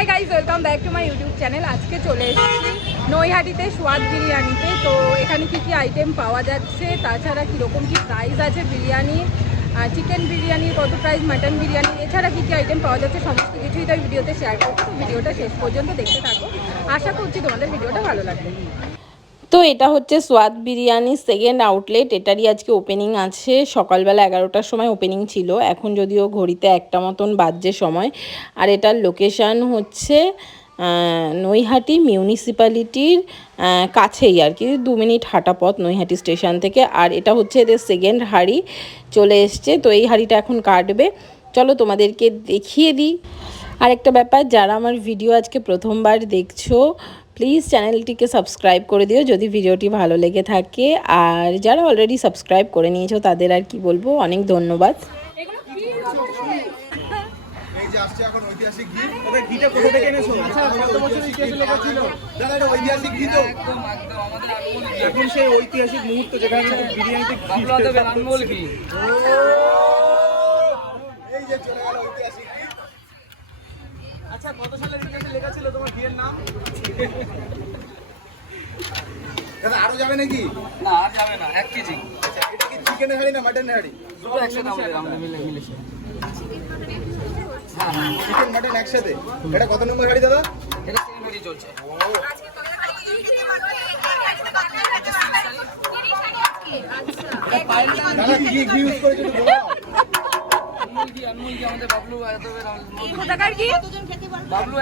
Hi guys, welcome back to my YouTube channel. আজকে চলে এসেছি নৈহাটিতে স্বাদ বিরিয়ানিতে। তো এখানে কি কি আইটেম পাওয়া যাচ্ছে, তাছাড়া কীরকম কি প্রাইস আছে বিরিয়ানি, চিকেন বিরিয়ানির কত প্রাইস, মাটন বিরিয়ানি, এছাড়া কী কী আইটেম পাওয়া যাচ্ছে সমস্ত কিছুই তো ভিডিওতে শেয়ার করবো। তো ভিডিওটা শেষ পর্যন্ত দেখতে থাকো, আশা করছি তোমাদের ভিডিওটা ভালো লাগবে। তো এটা হচ্ছে স্বাদ বিরিয়ানি সেকেন্ড আউটলেট। এটারই আজকে ওপেনিং আছে। সকালবেলা 11টার সময় ওপেনিং ছিল, এখন যদিও ঘড়িতে 1টা মতন বাজছে সময়। আর এটার লোকেশান হচ্ছে নৈহাটি মিউনিসিপ্যালিটির কাছেই আর কি, 2 মিনিট হাঁটা পথ নৈহাটি স্টেশন থেকে। আর এটা হচ্ছে এদের সেকেন্ড হাঁড়ি চলে এসছে। তো এই হাঁড়িটা এখন কাটবে, চলো তোমাদেরকে দেখিয়ে দিই। আর একটা ব্যাপার, যারা আমার ভিডিও আজকে প্রথমবার দেখছো প্লিজ চ্যানেলটিকে সাবস্ক্রাইব করে দিও যদি ভিডিওটি ভালো লেগে থাকে। আর যারা অলরেডি সাবস্ক্রাইব করে নিয়েছো তাদের আর কি বলবো, অনেক ধন্যবাদ। এখন সেই ঐতিহাসিক মুহূর্ত যেখানে বিরিয়ানিতে আনমোল ঘি। এই যে চলে গেল ঐতিহাসিক ঘি। আচ্ছা, কত সালে লেখা ছিল তোমার ঘিয়ের নাম? দাদা আরো যাবে নাকি? না আর যাবে না, 1 কেজি। আচ্ছা, এটা কি চিকেনের হাড়ি না মাটনের হাড়ি? দুটো একসাথে আমরা মিলেছে। হ্যাঁ, চিকেন মাটন একসাথে। এটা কত নম্বর হাড়ি দাদা? এটা সেকেন্ড হাড়ি চলছে। দাদা কি ইউজ করেছো একটু বলো। আনমোল ঘি আমাদের বাবলু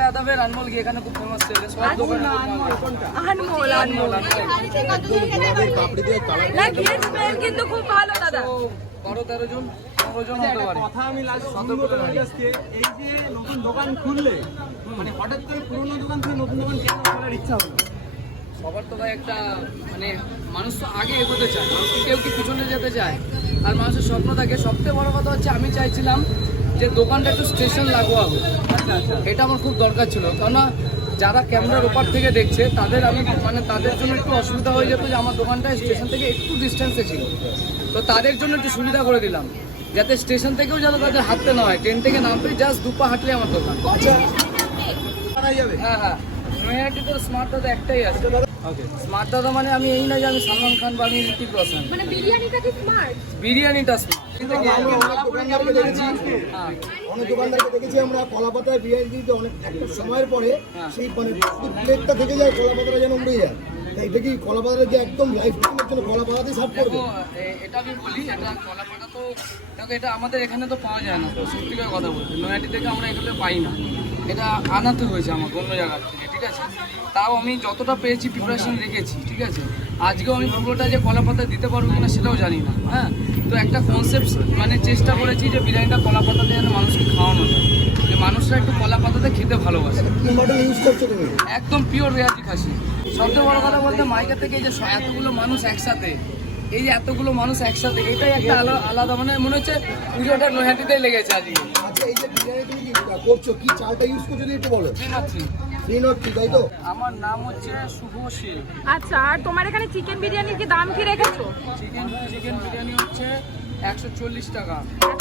যাদবের আনমোল ঘি এখানে খুব ফেমাস ছিল। সব দোকানে আনমোল কাপড়ি দিয়ে কালার না, ঘিয়ের স্মেল কিন্তু খুব ভালো দাদা। 12-13 জন 15 জন হতে পারে। কথা আমি লাস্ট এই যে নতুন দোকান খুললে মানে হঠাৎ করে পুরনো দোকান থেকে নতুন দোকান কেন খোলার ইচ্ছা হলো? সবার তো ভাই একটা মানে মানুষ তো আগে এগোতে চায়, মানুষ কেউ কি পিছনে যেতে চায়। আর মানুষের স্বপ্ন থাকে। সবথেকে বড় কথা হচ্ছে আমি চাইছিলাম যে দোকানটা একটু স্টেশন লাগোয়া হবে। এটা আমার খুব দরকার ছিল, কেননা যারা ক্যামেরার ওপার থেকে দেখছে তাদের আমি মানে তাদের জন্য একটু অসুবিধা হয়ে যেত যে আমার দোকানটা স্টেশন থেকে একটু ডিস্টেন্সে ছিল। তো তাদের জন্য একটু সুবিধা করে দিলাম, যাতে স্টেশন থেকেও যাতে তাদের হাঁটতে না হয়। ট্রেন থেকে নামতে জাস্ট 2 পা হাঁটলে আমার দোকান। হ্যাঁ হ্যাঁ, নৈহাটিতে স্মার্ট দাদা একটাই আছে। স্মার্ট দাদা মানে আমি এই না যে আমি সালমান খান বা আমি ঋতিক রোশন। মানে বিরিয়ানিটা কি স্মার্ট? বিরিয়ানিটা স্মার্ট। অনেক দোকানদারকে দেখেছি আমরা কলাপাতায় বিরিয়ানি দিতে অনেক একটা সময়ের পরে সেই মানে প্লেটটা থেকে যায়, কলাপাতাটা যেন উড়ে যায়। এটা কি কলাপাতাটা যে একদম লাইফ টাইমের জন্য কলাপাতাতেই সার্ভ করবো? এটা আমি বলি, এটা কলাপাতা তো দেখো এটা আমাদের এখানে তো পাওয়া যায় না। তো সত্যিকার কথা বলতে নৈহাটি থেকে আমরা এগুলো পাই না, এটা আনাতে হয়েছে আমার অন্য জায়গার থেকে। ঠিক আছে, তাও আমি যতটা পেয়েছি প্রিপারেশন রেখেছি। ঠিক আছে, আজকেও আমি পুরোটা যে কলাপাতা দিতে পারবো কিনা সেটাও জানি না। হ্যাঁ, তো একটা কনসেপ্ট মানে চেষ্টা করেছি যে বিরিয়ানিটা কলাপাতাতে যেন মানুষকে খাওয়ানো যায়, যে মানুষরা একটু কলাপাতাতে খেতে ভালোবাসে। ইউজ করছো তুমি? একদম পিওর রেয়াজি খাসি। সবচেয়ে বড় কথা বলতে মাইকা থেকে এই যে এতগুলো মানুষ একসাথে, এই যে এতগুলো মানুষ একসাথে, এটাই একটা আলাদা মানে মনে হচ্ছে পুজোটা নৈহাটিতেই লেগেছে আজকে। আচ্ছা, এই যে বিরিয়ানি তুমি কি করছো, কি চালটা ইউজ করছো যদি একটু বলো। তাই তো? আমার নাম হচ্ছে শুভ শীল। আচ্ছা, আর তোমার এখানে চিকেন বিরিয়ানির কি দাম কি রেখেছো? চিকেন বিরিয়ানি হচ্ছে 140 টাকা।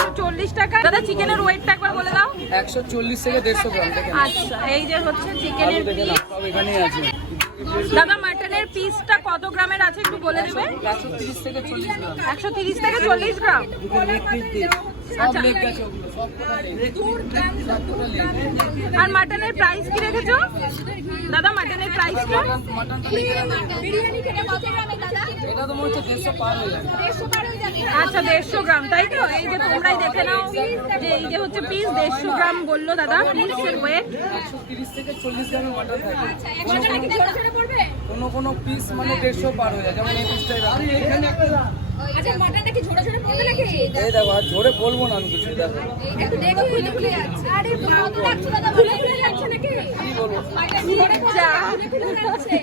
140 টাকা। দাদা চিকেনের ওয়েটটা একবার বলে দাও। 140 থেকে 150 গ্রাম। দেখেন আচ্ছা, এই যে হচ্ছে চিকেনের পিস। সব এখানেই আছে। দাদা মাটনের পিসটা কত গ্রামের আছে একটু বলে দেবে? 130 থেকে 40 গ্রাম। 130 থেকে 40 গ্রাম। আচ্ছা, আর মাটনের প্রাইস কি রেখেছো দাদা? মাটনের প্রাইসটা এটা তো মনে হচ্ছে 150 পার হয়ে যাবে। আচ্ছা, 150 গ্রাম, তাই তো? এই যে তোমরাই দেখে নাও যে এই যে হচ্ছে পিস 150 গ্রাম বললো দাদা পিসের ওয়েট। 130 থেকে 40 গ্রামের মাটন থাকে। কোনো পিস মানে 150 পার হয়ে যায়, যেমন এই পিসটাই দেখো। আচ্ছা, মাটনটা কি ঝোড়া ঝোড়া পড়বে নাকি? এই দেখো, আর ঝোরে বলবো না আমি কিছু। দেখো একটু দেখো, খুলে খুলে যাচ্ছে। আরে বাবা, লাগছে দাদা, খুলে খুলে যাচ্ছে নাকি? কি বলবো, যা। খুলে যাচ্ছে।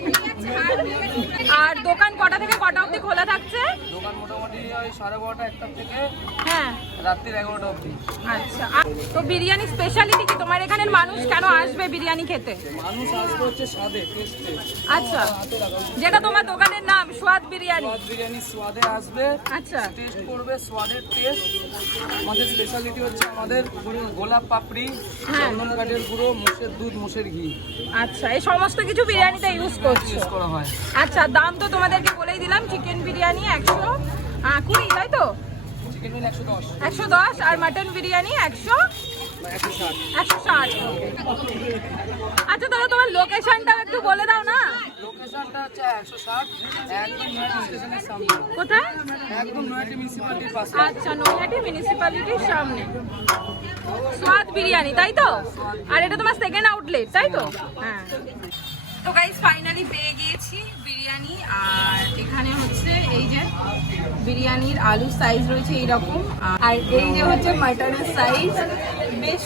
আর দোকান কটা থেকে কটা অবধি খোলা থাকছে? দোকান মোটামুটি ওই 12:30 1টা থেকে হ্যাঁ, রাত্রি 11টা অবধি। আচ্ছা তো বিরিয়ানি স্পেশালিটি কি তোমার এখানের মানুষ কেন আসবে বিরিয়ানি খেতে? মানুষ আসবে হচ্ছে স্বাদে, টেস্টে। আচ্ছা যেটা তোমার দোকানের নাম স্বাদ বিরিয়ানি। স্বাদ বিরিয়ানি স্বাদে আসবে, আচ্ছা টেস্ট করবে, স্বাদের টেস্ট। আমাদের স্পেশালিটি হচ্ছে আমাদের গোলাপ পাপড়ি, হ্যাঁ। চন্দন কাঠের গুঁড়ো, মোষের দুধ, মোষের ঘি আচ্ছা এই সমস্ত কিছু বিরিয়ানিতে ইউজ করছো? ইউজ করা হয়। আচ্ছা দাম তো তোমাদেরকে বলেই দিলাম, চিকেন বিরিয়ানি 120 তাই তো? চিকেন বিরিয়ানি 110, 110 আর মাটন বিরিয়ানি 160। 160। আচ্ছা দাদা তোমার লোকেশনটা একটু বলে দাও না। লোকেশনটা হচ্ছে 160, একদম নয়াটি স্টেশনের সামনে, কোথায়? একদম নয়াটি মিউনিসিপ্যালিটির পাশে। আচ্ছা নৈহাটি মিউনিসিপ্যালিটির সামনে স্বাদ বিরিয়ানি তাই তো? আর এটা তোমার সেকেন্ড আউটলেট তাই তো? হ্যাঁ। তো গাইস ফাইনালি পেয়ে গিয়েছি বিরিয়ানি। আর এখানে হচ্ছে এই যে বিরিয়ানির আলুর সাইজ রয়েছে এইরকম, আর এই যে হচ্ছে মাটনের সাইজ, বেশ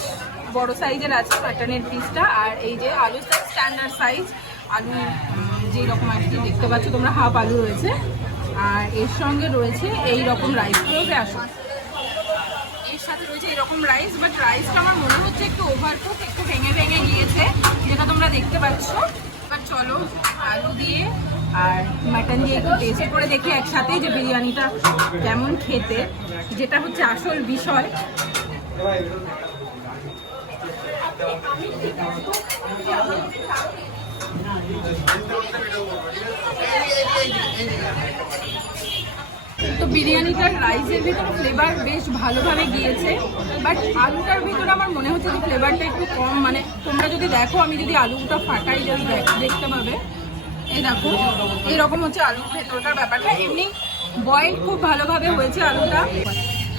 বড় সাইজের আছে মাটনের পিসটা। আর এই যে আলুর সাইজ স্ট্যান্ডার্ড সাইজ, আলু যেই রকম আর কি দেখতে পাচ্ছ তোমরা, হাফ আলু রয়েছে। আর এর সঙ্গে রয়েছে এই রকম রাইসগুলো আসো, এর সাথে রয়েছে এরকম রাইস, বাট রাইসটা আমার মনে হচ্ছে একটু ওভারকুক, একটু ভেঙে ভেঙে গিয়েছে যেটা তোমরা দেখতে পাচ্ছ। এবার চলো আলু দিয়ে আর মাটন দিয়ে একটু টেস্ট করে দেখি একসাথে যে বিরিয়ানিটা কেমন খেতে, যেটা হচ্ছে আসল বিষয়। তো বিরিয়ানিটার রাইসের ভিতরে ফ্লেভার বেশ ভালোভাবে গিয়েছে, বাট আলুটার ভিতরে আমার মনে হচ্ছে যে ফ্লেভারটা একটু কম। মানে তোমরা যদি দেখো, আমি যদি আলুটা ফাটাই জাস্ট দেখতে পাবে, এই দেখো এইরকম হচ্ছে আলুর ভেতরকার ব্যাপারটা। এমনি বয়েল খুব ভালোভাবে হয়েছে আলুটা,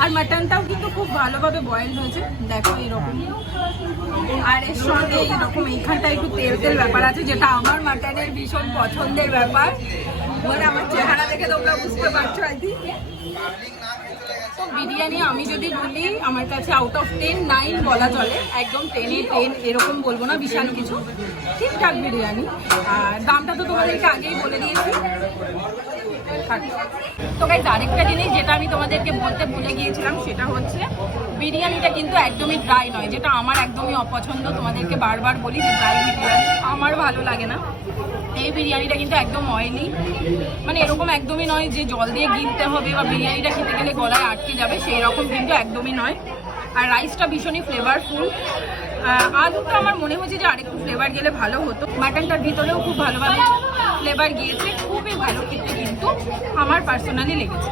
আর মাটনটাও কিন্তু খুব ভালোভাবে বয়েল হয়েছে, দেখো এইরকম। আর এর সঙ্গে এইরকম এইখানটা একটু তেল তেল ব্যাপার আছে, যেটা আমার মাটনের ভীষণ পছন্দের ব্যাপার। মানে আমার চেহারা দেখে তোমরা বুঝতে পারছো আর কি। তো বিরিয়ানি আমি যদি বলি, আমার কাছে আউট অফ 10 9 বলা চলে, একদম 10-এ 10 এরকম বলবো না, বিশাল কিছু, ঠিকঠাক বিরিয়ানি। আর দামটা তো তোমাদেরকে আগেই বলে দিয়েছি। তো গাইস আরেকটা জিনিস যেটা আমি তোমাদেরকে বলতে ভুলে গিয়েছিলাম, সেটা হচ্ছে বিরিয়ানিটা কিন্তু একদমই ড্রাই নয়, যেটা আমার একদমই অপছন্দ। তোমাদেরকে বারবার বলি যে ড্রাই বিরিয়ানি আমার ভালো লাগে না। এই বিরিয়ানিটা কিন্তু একদম অয়েলি, মানে এরকম একদমই নয় যে জল দিয়ে গিলতে হবে বা বিরিয়ানিটা খেতে গেলে গলায় আটকে যাবে, সেই রকম কিন্তু একদমই নয়। আর রাইসটা ভীষণই ফ্লেভারফুল। আলুটা আমার মনে হচ্ছে যে আরেকটু ফ্লেভার গেলে ভালো হতো। মাটনটার ভিতরেও খুব ভালোভাবে ফ্লেভার গিয়েছে, খুবই ভালো খেতে কিন্তু আমার পার্সোনালি লেগেছে।